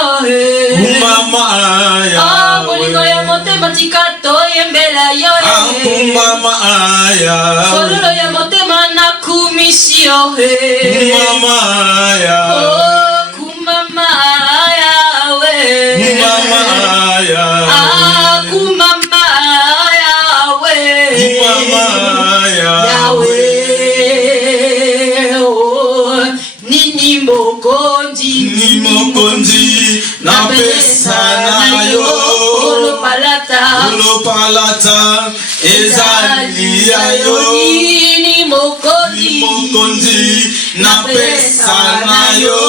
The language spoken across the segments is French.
kumama ya bolingo ya motema tika toyembela yo kumama ya fololo ya motema nakumisi yo kumama ya kumama ya we kumama ya kumama ya we kumama ya we nini mokonzi na pesa na yo olopalata ezali ya yo nini mokonzi na pesa na yo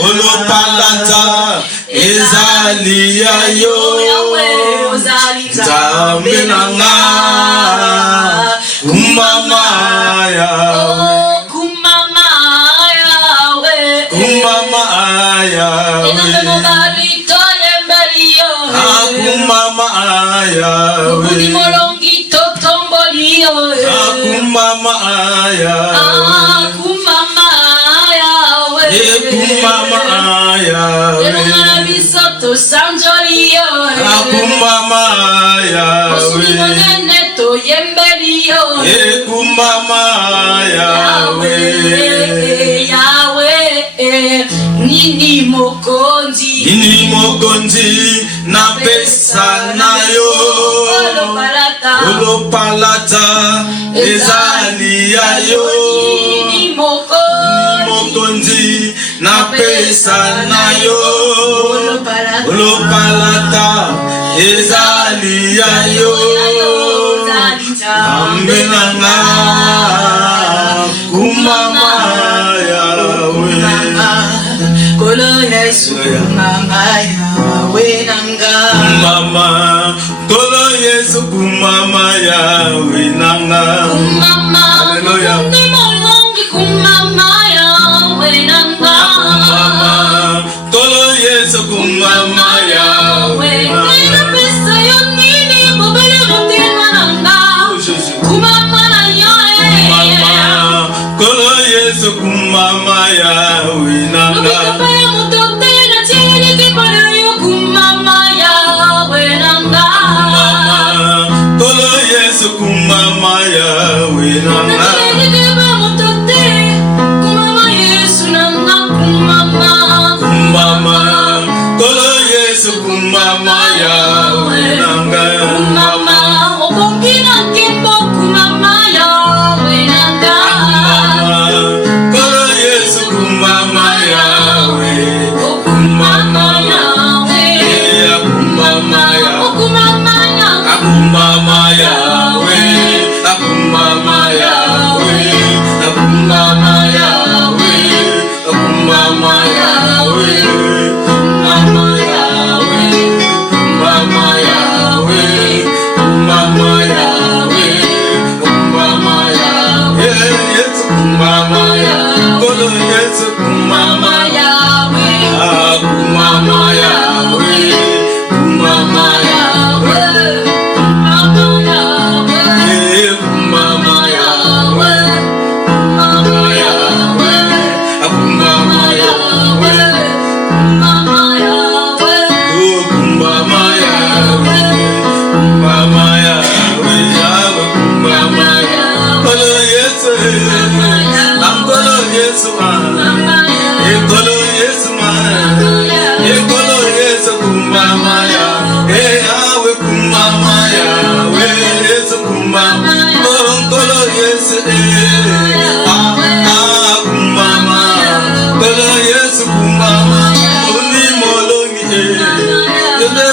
olopalata ezali ya yo Nzambe nanga kumama ya kumama ya kumama ya molongi totomboli kumama ya kumama ya elongana biso tosanjoli kumama ya monene toyembeli kumama ya nini mokonzi na pesa na yo olopalata ezali ya yo nini mokonzi na pesa na yo olopalata ezali ya yo Nzambe nanga kumama yawe kolo Yesu kumama yawe nanga mama kolo Yesu kumama yawe nanga kumama haleluya kumama yawe nanga mama kolo Yesu kumama yawe nanga pesa yo nini bobele motema nanga kumama na yo mama kolo Yesu kumama yawe nanga kumama yawe nanga kumama Yesu nanga kumama kolo Yesu kumama yawe nanga kumama obongina kimbo kumama yawe nanga kolo Yesu kumama yawe kumama yawe kumama yawe kumama yawe kumama yawe kumama yawe kumama yawe kumama yawe kumama yawe kumama yawe kumama yawe Yesu kumama yawe kolo Yesu kumama yawe kumama yawe kumama yawe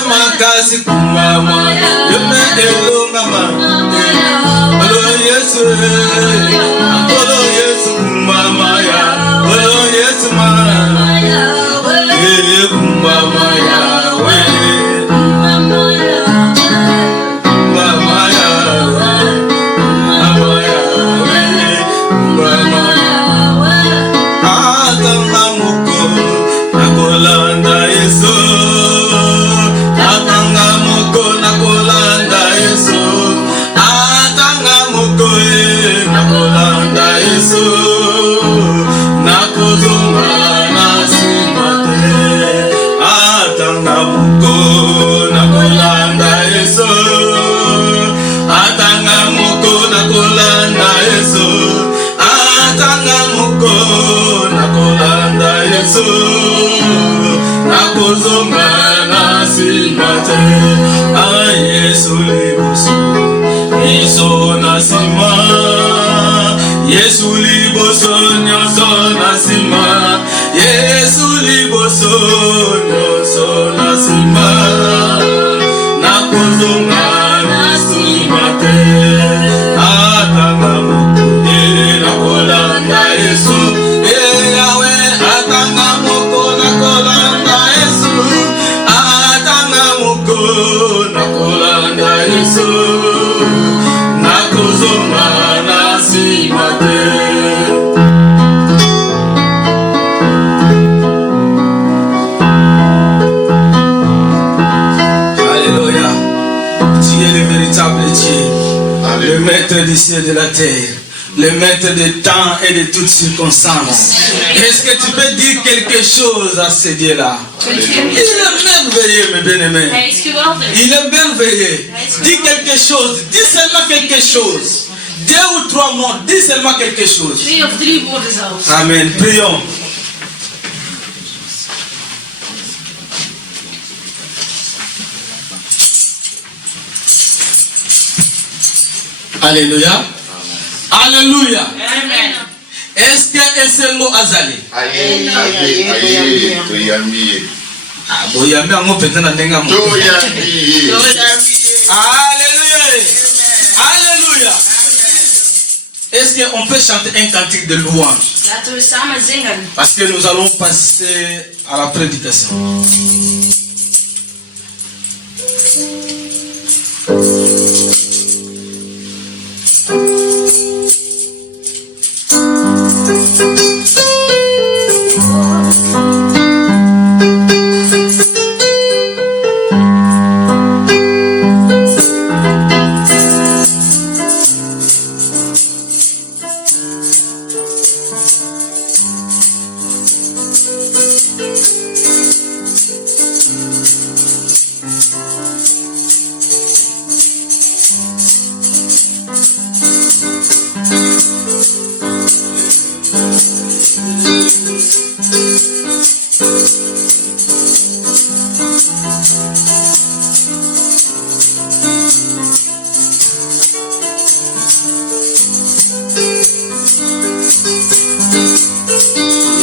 Makasi kumama, yome elonga ma, olo Yesu, olo Yesu kumama ya, olo Yesu ma, kumama ya, we, kumama ya, kumama ya, kumama ya, we, kumama ya, atanga muko, nakolanda Yesu. nakozongana simate. Ah, Yesu liboso, miso na sima. Yesu liboso, nyonso na sima. Yesu liboso, nyonso na sima. Nakozongana simate. Atanga mokode na kolanda Yesu. Yahweh, atanga moko na kolanda Yesu. Atanga moko na kolanda Yesu. Nakozongana simate. Alléluia. Tu es le véritable Dieu, le maître du ciel et de la terre, le maître des temps et de toutes circonstances. Est-ce que tu peux dire quelque chose à ce Dieu-là? Il est merveilleux, mes bien-aimés. Il est merveilleux. Dis quelque chose. Dis seulement quelque chose. 2 ou 3 mots. Dis seulement quelque chose. 2 of 3 woorden zelfs. Amen. Prions. Alléluia. Alléluia. Amen. Est-ce que esengo azali? Aye, tuyambie. Ah, boyambi ango penza na ndenga mo. Tuyambie. Alléluia. Alléluia. Est-ce qu'on peut chanter un cantique de louange? Laten we samen zingen. Parce que nous allons passer à la prédication.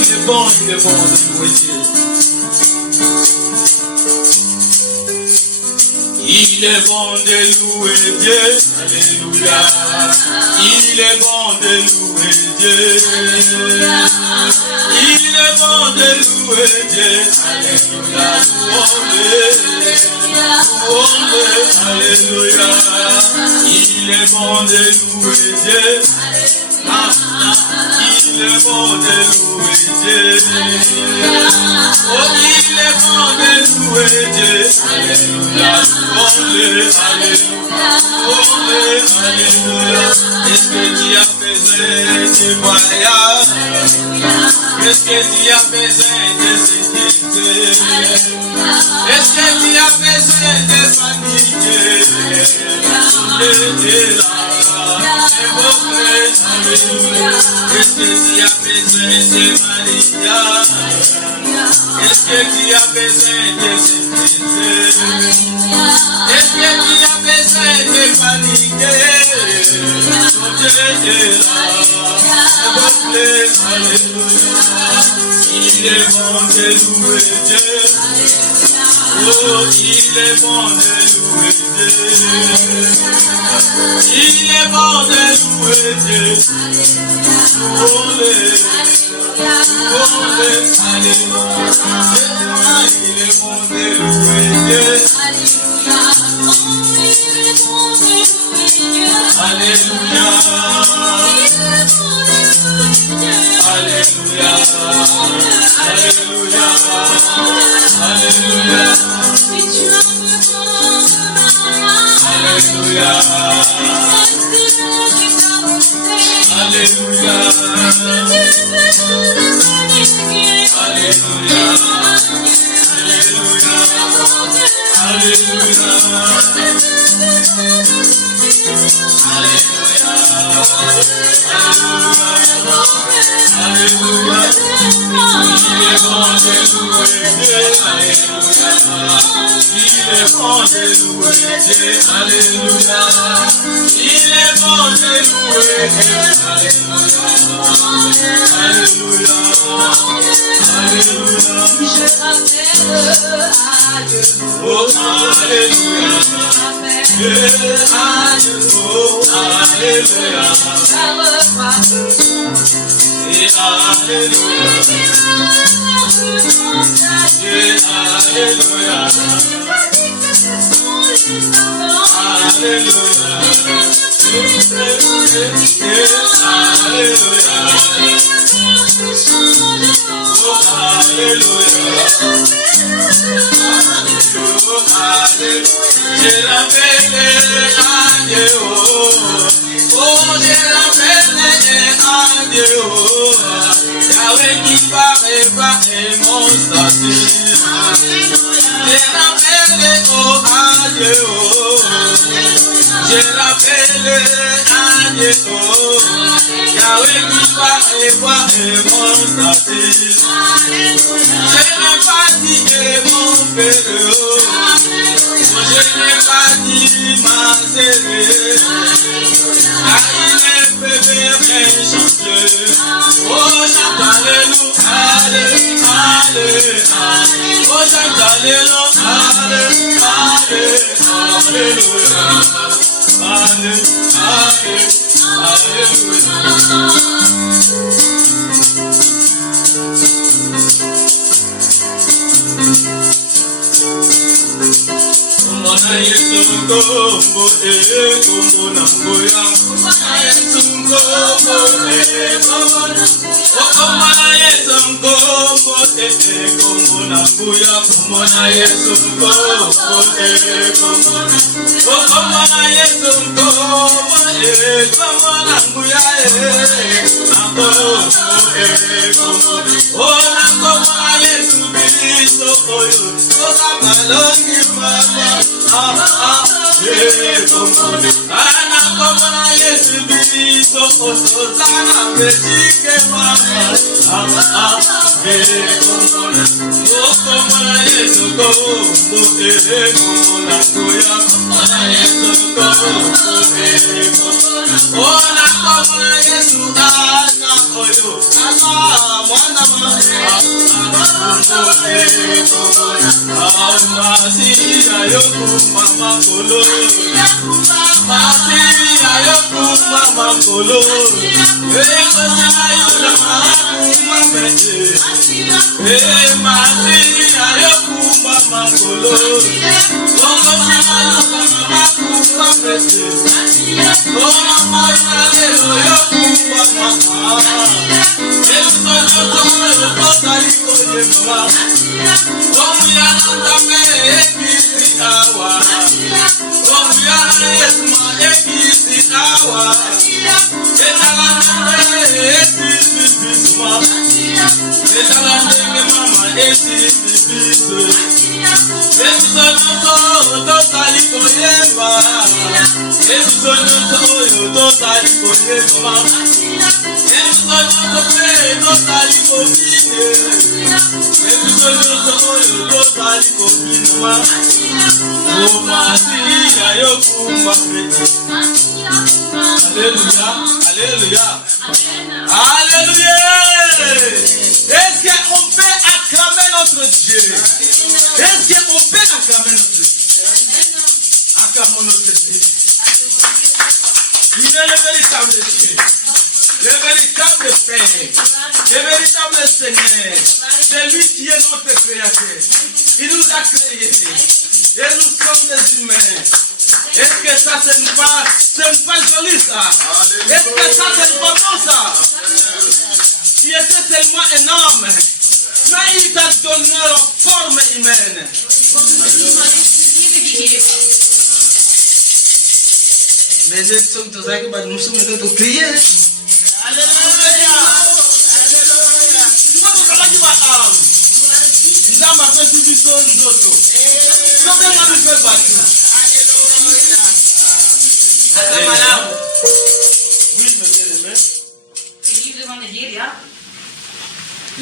Il est bon de louer Dieu. Il est bon de louer Dieu. Alléluia. Il est bon de louer Dieu. Il est bon de louer Dieu. Alléluia. Alléluia. Il est bon de louer Dieu. Il est bon de louer Dieu. Oh, il est bon de louer Dieu. Alléluia. Alléluia. Alléluia. Est-ce que tu as besoin du voyage? Est-ce que tu as besoin de sécurité? Est-ce que tu as besoin de paniquer? De là. Est-ce que tu as besoin de Maria? Est-ce que tu as besoin de sécurité? Est-ce que tu as besoin de paniquer? Ton Dieu est là. Alléluia. Il est bon de louer Dieu. Oh, il est bon de louer Dieu. Il est bon de louer Dieu. Louez-le. Louez-le. Alléluia. Il est bon de louer Dieu. Alléluia. Alléluia. Alléluia. Alléluia. Alléluia. Alléluia. Alléluia.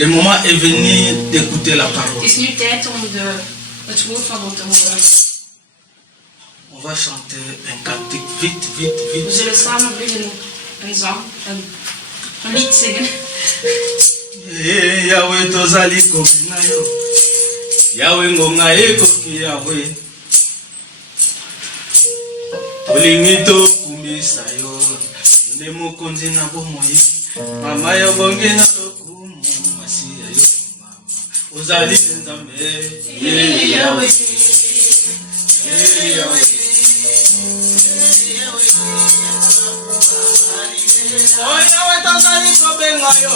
Le moment est venu d'écouter la parole. Het is nu tijd om het woord van God te horen. On va chanter un cantique vite, vite, We vite. zullen samen beginnen een zang, een lied zingen. Yahweh tozali kobina yo. Yahweh ngonga ekoki Yahweh. Tolingi tokumbisa yo. Nde mokonzi na bomoi. Mama yo bongi na lokumu. Masiya yo mama. Ozali nzambe. Yahweh. Yahweh. Oh Yahweh tozali kobenga yo.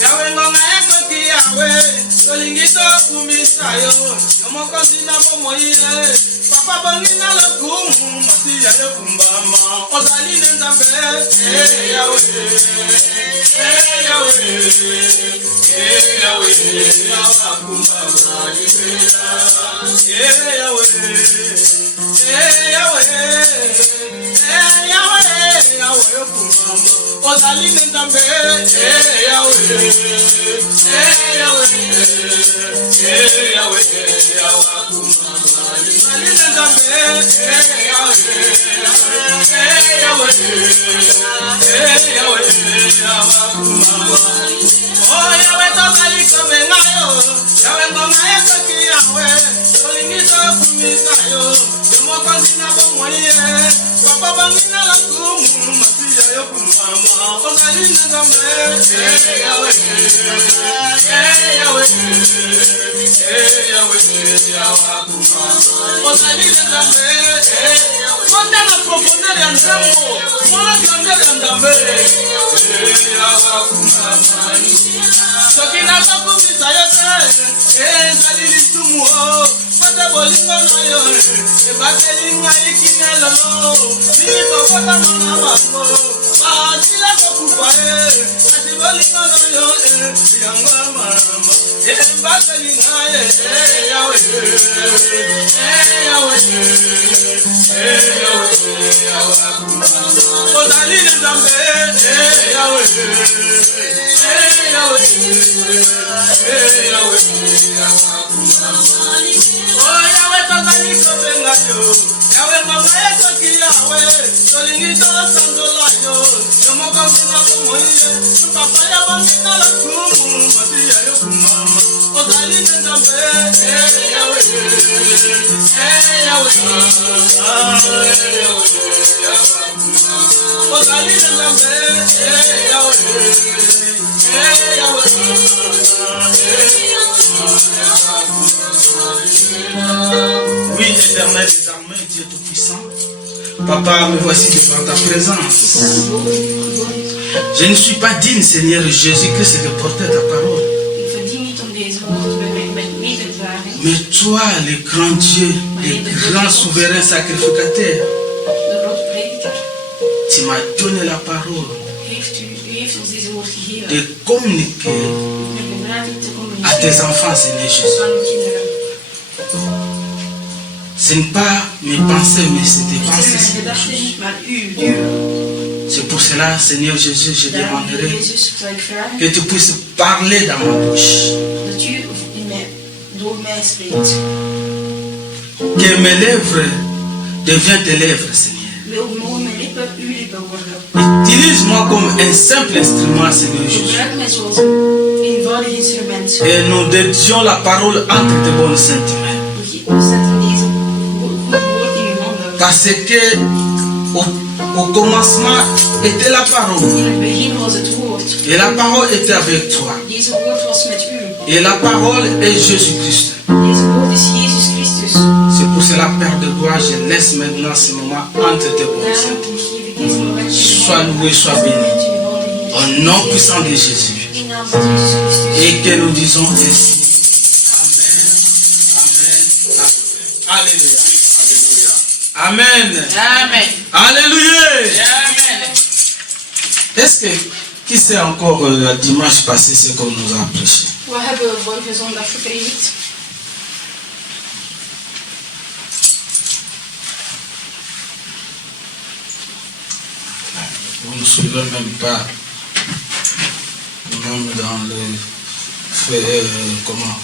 Yahweh ngonga ekoki Yahweh. Tolingi tokumbisa yo. Yo mokonzi na bomoi. Papa bongi na lokumu. Masiya yo kumbama. Ozali nzambe. Yahweh. Yahweh. Yahweh. Yahweh kumbama. Yahweh. Yahweh kumbama. Ozali nzambe. Yahweh. Yahweh. Yahweh. Yahweh kumbama. Ozali nzambe. Oh Yahweh tozali kobenga yo. Yahweh ngonga ekoki Yahweh. Tolingi tokumisa yo. Yo mokonzi na bomoi ye. Papa bangi na lokumu. Masiya yo kumama. Ozali nzambe. Yahweh. Yahweh. Yahweh. Yahweh kumama. Ozali nzambe. Monte na profondeur ya nzambo. Mona grandeur ya nzambe. Yahweh kumama. Soki nakokumisa yo te. Ezali lisumu o. Kote bolingo na yo. Ebateli ngai kinelelo. Bini kokota mona bango. Basila kokufa e. Ati bolingo na yo. Yango marama. Ebateli ngai Yahweh. Yahweh. Yahweh kumama. Ozali nzambe. Yahweh. Yahweh. Yahweh. Oh Yahweh tozali kobenga yo. Yahweh ngonga ekoki Yahweh. Tolingi tosandola yo. Yo mokonzi na bomoi ye. Papa ya bangi na lokumu. Masiya yo kumama. Ozali nzambe. Yahweh. Yahweh. Ozali nzambe. Yahweh. Oui, éternel des armées, Dieu tout-puissant. Papa, me voici devant ta présence. Je ne suis pas digne, Seigneur Jésus-Christ, de porter ta parole. Ik verdien niet om deze woorden bij mij mee te dragen. Mais toi, le grand Dieu, le grand souverain sacrificateur, De grote prediker tu m'as donné la parole u heeft ons deze woord gegeven. de communiquer U heeft me gevraagd te à tes communiceren enfants, Seigneur Jésus. aan uw kinderen. Ce n'est pas mes pensées, mais c'est tes Het zijn pensées, mijn Seigneur gedachten Jésus. niet, maar u. C'est pour cela, Seigneur Jésus, je Daarom, demanderai Jezus, zal ik vragen que tu puisses parler dans ma bouche. dat u door mij spreekt. Que mes lèvres deviennent tes lèvres, Seigneur. Mogen mijn lippen uw lippen worden. Utilise-moi comme un simple instrument, Seigneur Jésus. Gebruik mij zoals een eenvoudig instrument. Et nous dédions la parole entre tes bonnes saintes mains. We zetten deze goed woord in uw handen. Parce que au commencement était la parole. In het begin was het woord. Et la parole était avec toi. Deze woord was met u. Et la parole est Jésus-Christ. Deze woord is Jezus Christus. C'est pour cela, Père de gloire, je laisse maintenant ce moment entre tes bonnes Daarom saintes. geef ik deze moment in uw Sois handen. loué, sois béni. In uw handen, Heer. Au nom puissant de Jésus. In naam van Jezus Christus. Et que nous disons ainsi. Amen. Amen. Amen. Alléluia. Amen. Amen. Alléluia. Amen. Est-ce que qui sait encore dimanche passé ce qu'on nous a prêché? We hebben vorige zondag gepredikt. Vous ne suivez même pas, même dans le comment?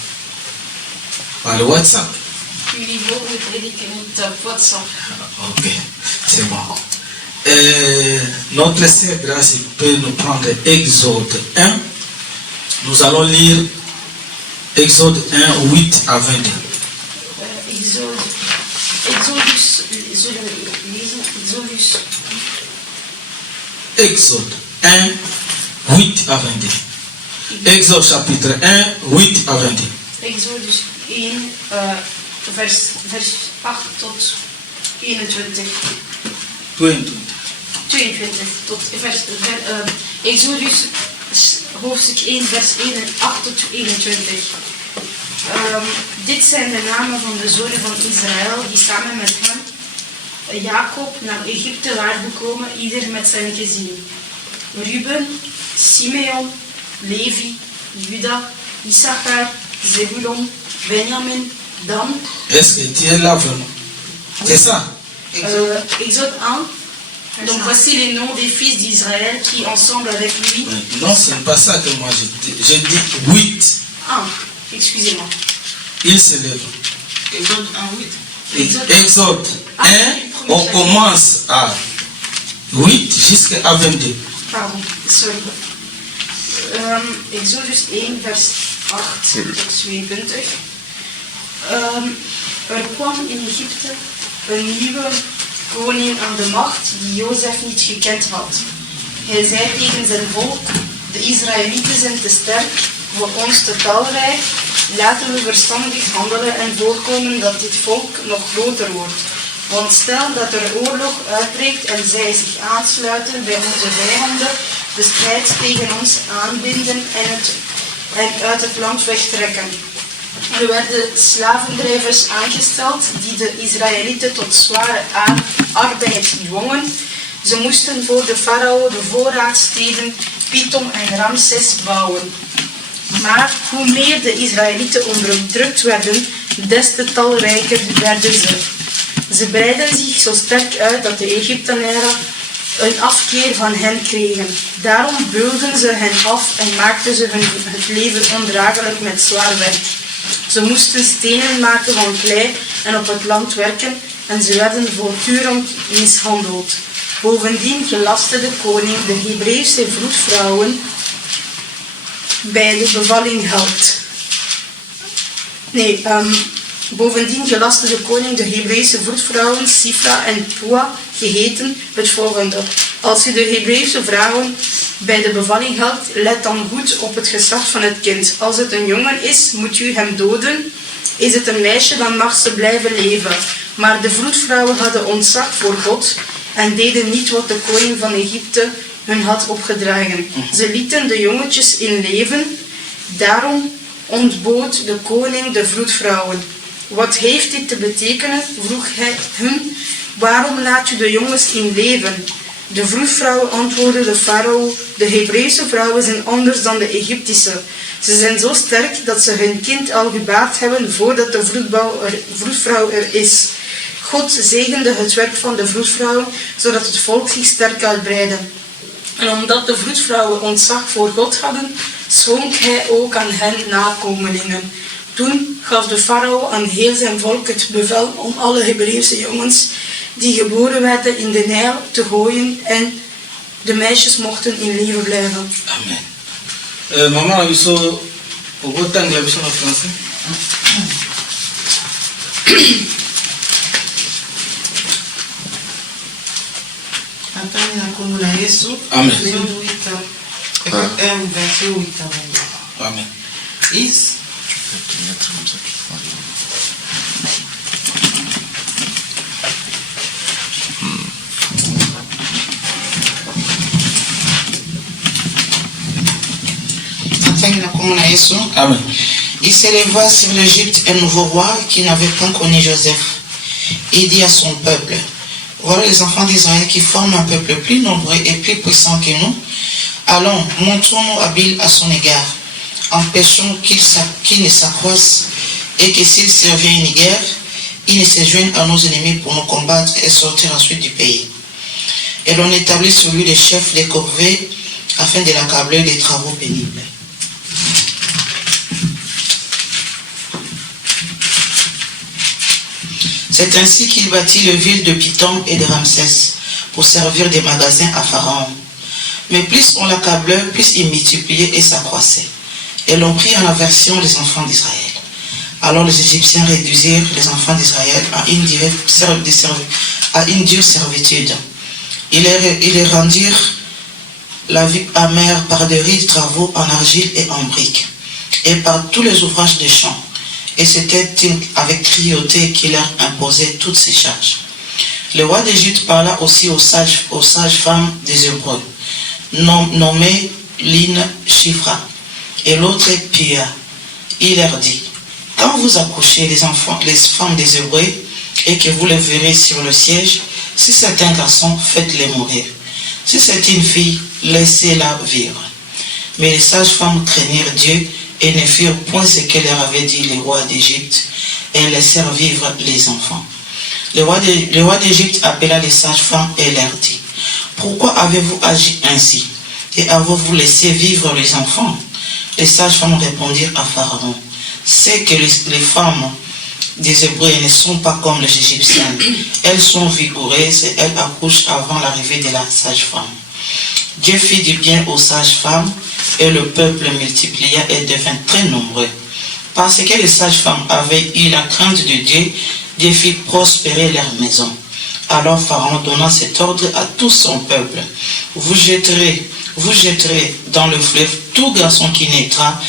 Par le WhatsApp. Jullie mogen de prediking niet op WhatsApp. Ok, c'est bon. Notre Seigneur grâce peut nous prendre Exode 1. Nous allons lire Exode 1, 8 à 22. Exodus, zullen we lezen? Exodus. Exode 1, 8 à 22. Exode chapitre 1, 8 à 22. Exodus 1, vers 8 tot 21. 22 tot Exodus hoofdstuk 1 vers 8 tot 21. Dit zijn de namen van de zonen van Israël die samen met hem, Jacob, naar Egypte waren gekomen, ieder met zijn gezin. Ruben, Simeon, Levi, Juda, Issachar, Zebulon, Benjamin, Dan. Est-ce que tu es là vraiment? C'est ça? Exode 1. Donc voici les noms des fils d'Israël qui ensemble avec lui. Non, ce n'est pas ça que moi j'ai dit 8. Ah, excusez-moi. Il se lève. Exode 1, 8. Exode 1, on commence à 8 jusqu'à 22. Pardon, sorry. Exodus 1 vers 8 tot 22. Er kwam in Egypte een nieuwe koning aan de macht die Jozef niet gekend had. Hij zei tegen zijn volk: de Israëlieten zijn te sterk, voor ons te talrijk. Laten we verstandig handelen en voorkomen dat dit volk nog groter wordt. Want stel dat er oorlog uitbreekt en zij zich aansluiten bij onze vijanden, de strijd tegen ons aanbinden en uit het land wegtrekken. Er werden slavendrijvers aangesteld die de Israëlieten tot zware arbeid dwongen. Ze moesten voor de farao de voorraadsteden Pithom en Ramses bouwen. Maar hoe meer de Israëlieten onderdrukt werden, des te talrijker werden ze. Ze breidden zich zo sterk uit dat de Egyptenaren een afkeer van hen kregen. Daarom beulden ze hen af en maakten ze het leven ondraaglijk met zwaar werk. Ze moesten stenen maken van klei en op het land werken en ze werden voortdurend mishandeld. Bovendien gelastte de koning de Hebreeuwse vroedvrouwen bij de bevalling helpt. Bovendien gelastte de koning de Hebreeuwse vroedvrouwen Sifra en Pua geheten het volgende: als je de Hebreeuwse vrouwen bij de bevalling helpt, let dan goed op het geslacht van het kind. Als het een jongen is, moet u hem doden. Is het een meisje, dan mag ze blijven leven. Maar de vroedvrouwen hadden ontzag voor God en deden niet wat de koning van Egypte hun had opgedragen. Ze lieten de jongetjes in leven. Daarom ontbood de koning de vroedvrouwen. Wat heeft dit te betekenen? Vroeg hij hun. Waarom laat u de jongens in leven? De vroedvrouwen antwoordden de farao: de Hebreeuwse vrouwen zijn anders dan de Egyptische. Ze zijn zo sterk dat ze hun kind al gebaard hebben voordat de vroedvrouw er is. God zegende het werk van de vroedvrouwen, zodat het volk zich sterk uitbreidde. En omdat de vroedvrouwen ontzag voor God hadden, schonk hij ook aan hen nakomelingen. Toen gaf de farao aan heel zijn volk het bevel om alle Hebreeuwse jongens die geboren werden in de Nijl te gooien en de meisjes mochten in leven blijven. Amen. Maman, il faut autant de la version en français. Antani na kombo na Yesu. Amen. Exode 8, verset 8 à 22. Amen. Amen. Il s'éleva sur l'Égypte un nouveau roi qui n'avait pas connu Joseph. Il dit à son peuple: voilà les enfants d'Israël qui forment un peuple plus nombreux et plus puissant que nous. Allons, montrons-nous habiles à son égard. Empêchons qu'il ne s'accroisse et que s'il survient une guerre, il ne se joigne à nos ennemis pour nous combattre et sortir ensuite du pays. Et l'on établit sur lui les chefs des corvées afin de l'accabler des travaux pénibles. C'est ainsi qu'il bâtit le ville de Python et de Ramsès pour servir des magasins à Pharaon. Mais plus on l'accablait, plus il multipliait et s'accroissait. Et l'on prit en aversion les enfants d'Israël. Alors les Égyptiens réduisirent les enfants d'Israël à une dure servitude. Ils les rendirent la vie amère par de rudes travaux en argile et en briques, et par tous les ouvrages des champs. Et c'était avec cruauté qu'il leur imposait toutes ces charges. Le roi d'Égypte parla aussi aux sages-femmes des Hébreux, nommées Line, Shifra, et l'autre Pia. Il leur dit: quand vous accouchez les femmes des Hébreux, et que vous les verrez sur le siège, si c'est un garçon, faites-les mourir. Si c'est une fille, laissez-la vivre. Mais les sages-femmes craignirent Dieu et ne firent point ce que leur avait dit le roi d'Égypte, et laissèrent vivre les enfants. Le roi d'Égypte appela les sages-femmes et leur dit: pourquoi avez-vous agi ainsi, et avez-vous laissé vivre les enfants? Les sages-femmes répondirent à Pharaon: c'est que les femmes des Hébreux ne sont pas comme les Égyptiennes. Elles sont vigoureuses et elles accouchent avant l'arrivée de la sage-femme. Dieu fit du bien aux sages-femmes, et le peuple multiplia et devint très nombreux. Parce que les sages-femmes avaient eu la crainte de Dieu, Dieu fit prospérer leur maison. Alors Pharaon donna cet ordre à tout son peuple: vous jetterez dans le fleuve tout garçon qui naîtra